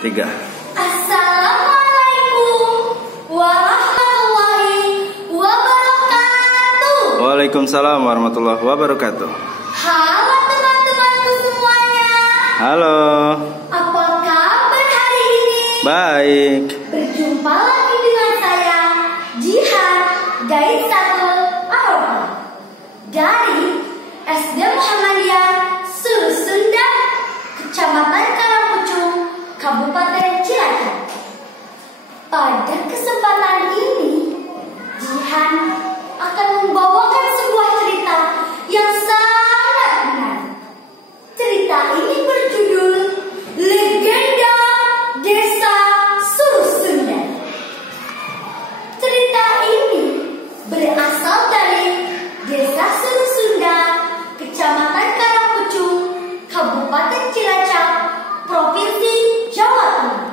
3. Assalamualaikum warahmatullahi wabarakatuh. Waalaikumsalam warahmatullahi wabarakatuh. Halo teman-temanku semuanya. Halo. Apa kabar hari ini? Baik. Berjumpa lagi dengan saya, Jihan Gaisatul Arafah dari SD Muhammadiyah Suruh Sunda, Kecamatan Karangpucung, Kabupaten Cilacap. Pada kesempatan ini, Jihan akan membawakan sebuah cerita yang sangat menarik. Cerita ini berjudul Legenda Desa Suruh Sunda. Cerita ini berasal dari Desa Suruh Sunda, Kecamatan Karangpucung, Kabupaten Cilacap, Provinsi Jawa Timur,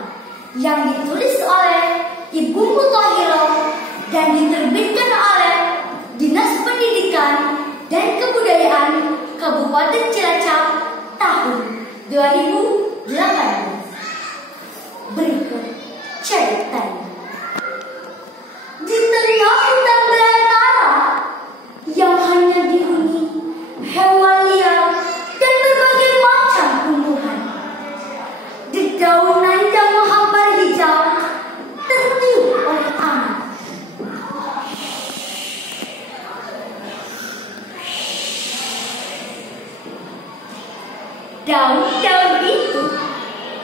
yang ditulis oleh Ibu Mutahhiroh dan diterbitkan oleh Dinas Pendidikan dan Kebudayaan Kabupaten Cilacap tahun 2018. Berikut ceritanya. Di tengah hutan belantara yang hanya dihuni hewan liar dan berbagai macam tumbuhan, dedaunan yang menghampar hijau tertiup oleh angin. Daun-daun itu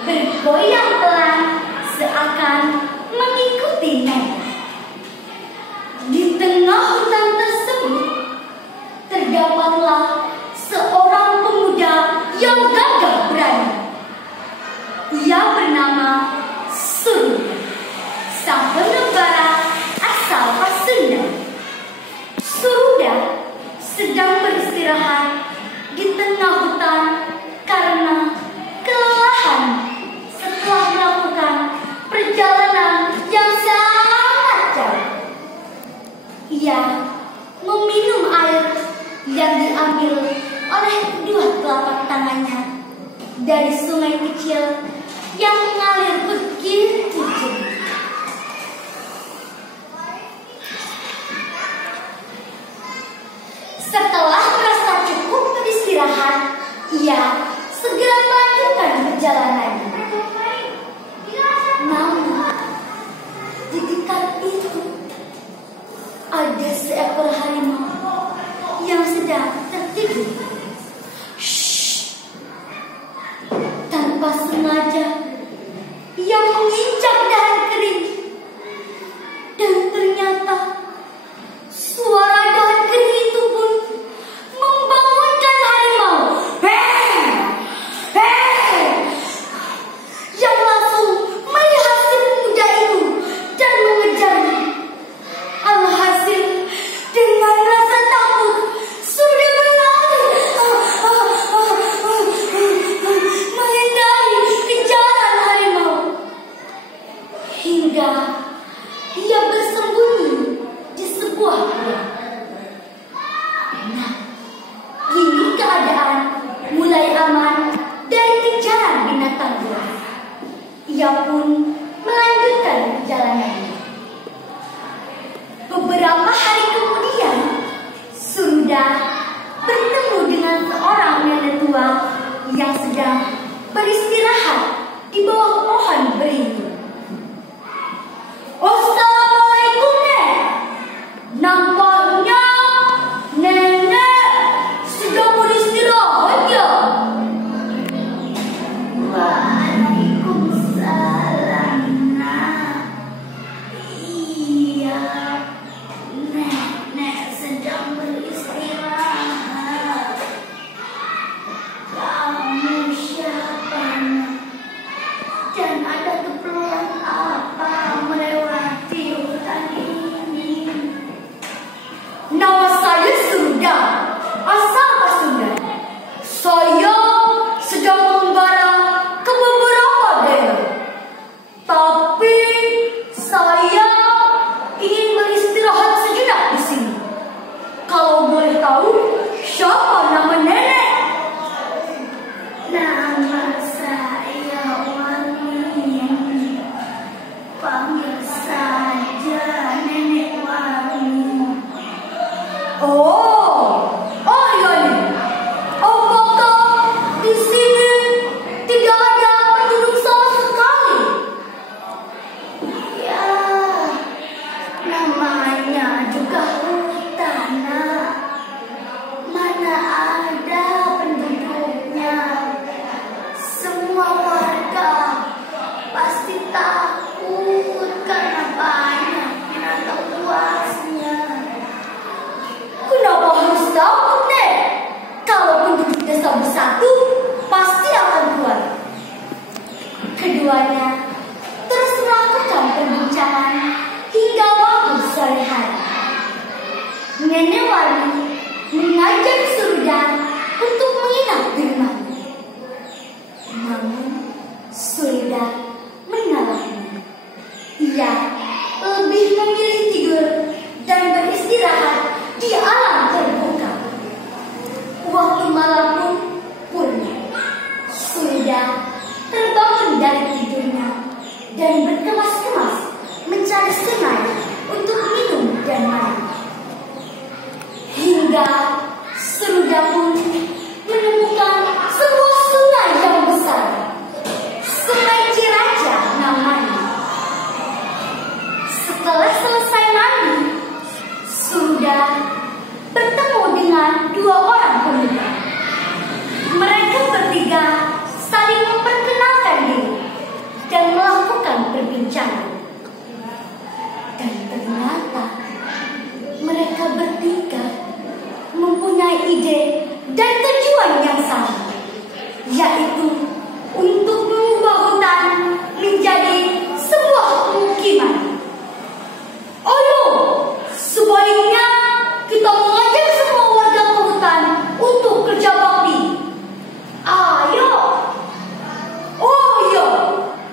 bergoyang pelan seakan mengikuti nada. Di tengah hutan tersebut terdapatlah seorang pemuda yang gagah berani. Ia bernama Suruda, sang pengembara asal Pasundan. Suruda sedang beristirahat di tengah hutan karena kelelahan setelah melakukan perjalanan yang sangat jauh. Ia meminum air yang diambil oleh kedua telapak tangannya dari sungai kecil yang mengalir begitu jernih. Setelah merasa cukup beristirahat, ia segera melanjutkan perjalanannya. Namun, di dekat itu ada seekor harimau yang sedang tertidur. Tanpa sengaja, ia menginjak dahan kering, dan ternyata suara dahan kering itu pun membangunkan harimau. Yang langsung melihat si pemuda itu dan mengejarnya. Alhasil, dengan rasa takut, sudah berlari menghindari kejaran harimau, hingga ia bersembunyi di sebuah gua. Nah, kini keadaan mulai aman dari kejaran binatang buas. Ia pun melanjutkan perjalanannya. Beberapa hari kemudian, Suruda bertemu dengan seorang nenek tua yang sedang beristirahat di bawah pohon beringin. Assalamualaikum, Nek. Nampaknya nenek sedang beristirahat ya? Waalaikumsalam, Nak. Iya, nenek sedang beristirahat. Kamu siapa, Nak? Dan ada keperluan takut deh. Kalau penduduk desa bersatu, pasti akan kuat. Keduanya terus melakukan perbincangan hingga waktu sore hari. Nenek Wali mengajak Suruda untuk menginap di rumahnya. Namun Suruda menolaknya. Ia lebih memilih tidur dan beristirahat di alam terbuka. Waktu malam pun purna. Suruda terbangun dari tidurnya dan berkemas-kemas mencari sungai untuk minum dan mandi. Hingga Suruda pun menemukan sebuah sungai yang besar. Sungai Ciraca namanya. Setelah selesai mandi, Suruda bertemu dengan dua orang pemuda. Mereka bertiga saling memperkenalkan diri dan melakukan perbincangan. Dan ternyata mereka bertiga mempunyai ide dan tujuan yang sama, yaitu untuk mengubah hutan menjadi sebuah pemukiman. Ayo, sebaiknya kita mengajak semua warga ke hutan untuk kerja bakti. Ayo. Oh iya,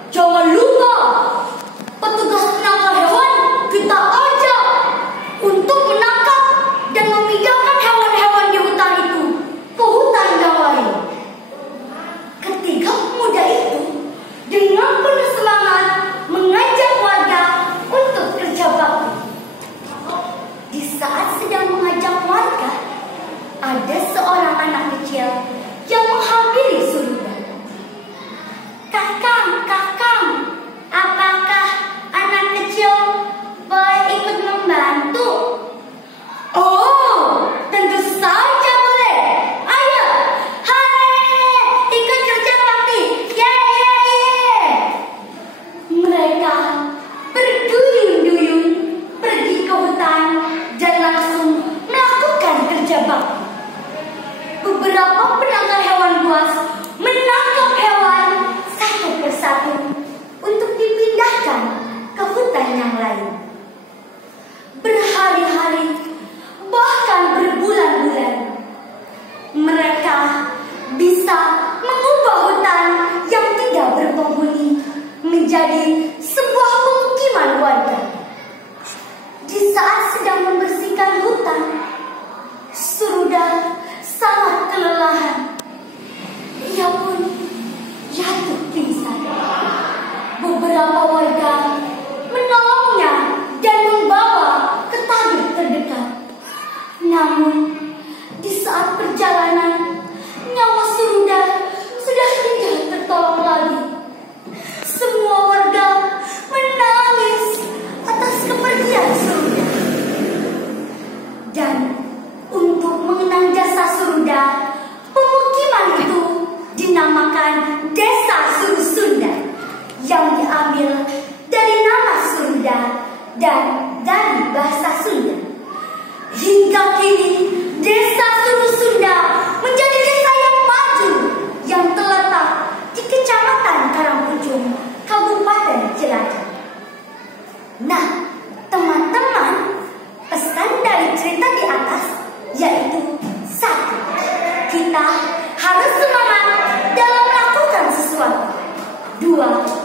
jangan lupa petugas penangkal hewan kita ajak untuk menangkap dan memindahkan hewan-hewan di hutan itu ke hutan yang lain. Ketiga pemuda itu dengan penuh semangat mengajak warga untuk kerja bakti. Di saat sedang mengajak warga, ada seorang anak kecil yang menghampiri Suruda. Kakang, apakah anak kecil boleh ikut membantu? Oh, tentu saja boleh. Ayo, hai, ikut kerja bakti. Yeay. Mereka berduyun-duyun pergi ke hutan dan langsung melakukan kerja bakti. Beberapa penangkal hewan buas menangkap hewan satu persatu untuk dipindahkan ke hutan yang lain. Berhari-hari, bahkan berbulan-bulan, mereka bisa mengubah hutan yang tidak berpenghuni menjadi sebuah pemukiman warga. Di saat sedang membersihkan hutan, Suruda sangat kelelahan. Ia pun jatuh pingsan. Beberapa warga menolongnya dan membawa ke tabib terdekat. Namun, di saat perjalanan, nyawa Suruda sudah tidak tertolong lagi. Semua warga menangis atas kepergian Suruda. Dan untuk mengenang jasa Suruda, pemukiman itu dinamakan Desa Surusunda, yang diambil dari nama Suruda dan dari bahasa Sunda. Hingga kini, Desa Surusunda menjadi desa yang maju yang terletak di Kecamatan Karangpucung, Kabupaten Cilacap. Nah, teman-teman, pesan dari cerita di atas yaitu 1. Kita harus semangat dalam melakukan sesuatu. 2.